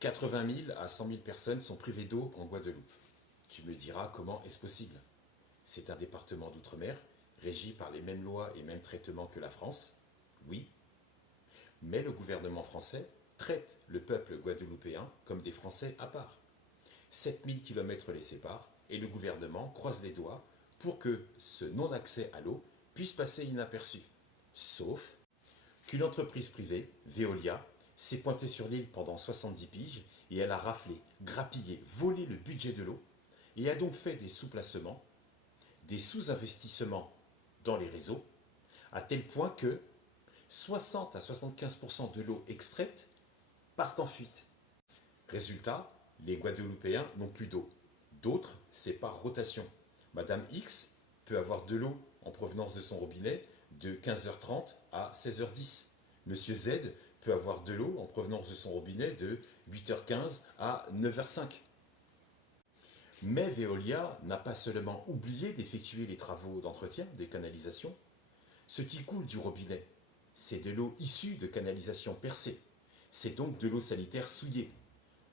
80 000 à 100 000 personnes sont privées d'eau en Guadeloupe. Tu me diras comment est-ce possible? C'est un département d'outre-mer, régi par les mêmes lois et mêmes traitements que la France, oui, mais le gouvernement français traite le peuple guadeloupéen comme des Français à part. 7000 km les séparent et le gouvernement croise les doigts pour que ce non-accès à l'eau puisse passer inaperçu. Sauf qu'une entreprise privée, Veolia, s'est pointée sur l'île pendant 70 piges et elle a raflé, grappillé, volé le budget de l'eau et a donc fait des sous-placements, des sous-investissements dans les réseaux, à tel point que 60 à 75% de l'eau extraite partent en fuite. Résultat, les Guadeloupéens n'ont plus d'eau. D'autres, c'est par rotation. Madame X peut avoir de l'eau en provenance de son robinet de 15h30 à 16h10. Monsieur Z peut avoir de l'eau en provenance de son robinet de 8h15 à 9h05. Mais Veolia n'a pas seulement oublié d'effectuer les travaux d'entretien des canalisations. Ce qui coule du robinet, c'est de l'eau issue de canalisations percées. C'est donc de l'eau sanitaire souillée.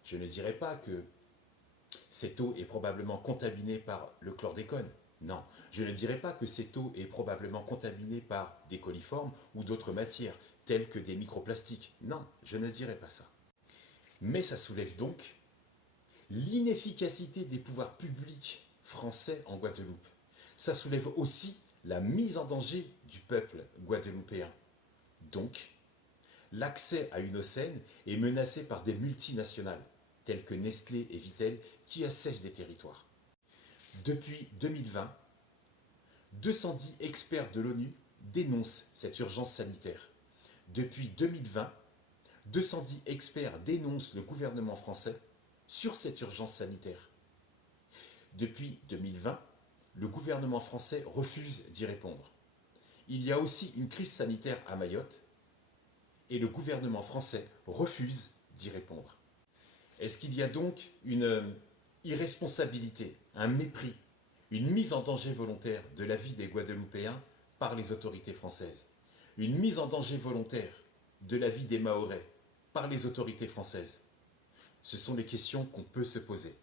Je ne dirais pas que cette eau est probablement contaminée par le chlordécone. Non, je ne dirais pas que cette eau est probablement contaminée par des coliformes ou d'autres matières, telles que des microplastiques. Non, je ne dirais pas ça. Mais ça soulève donc l'inefficacité des pouvoirs publics français en Guadeloupe. Ça soulève aussi la mise en danger du peuple guadeloupéen. Donc, l'accès à une eau saine est menacé par des multinationales, telles que Nestlé et Vittel, qui assèchent des territoires. Depuis 2020, 210 experts de l'ONU dénoncent cette urgence sanitaire. Depuis 2020, 210 experts dénoncent le gouvernement français sur cette urgence sanitaire. Depuis 2020, le gouvernement français refuse d'y répondre. Il y a aussi une crise sanitaire à Mayotte et le gouvernement français refuse d'y répondre. Est-ce qu'il y a donc une irresponsabilité, un mépris, une mise en danger volontaire de la vie des Guadeloupéens par les autorités françaises? Une mise en danger volontaire de la vie des Mahorais par les autorités françaises? Ce sont les questions qu'on peut se poser.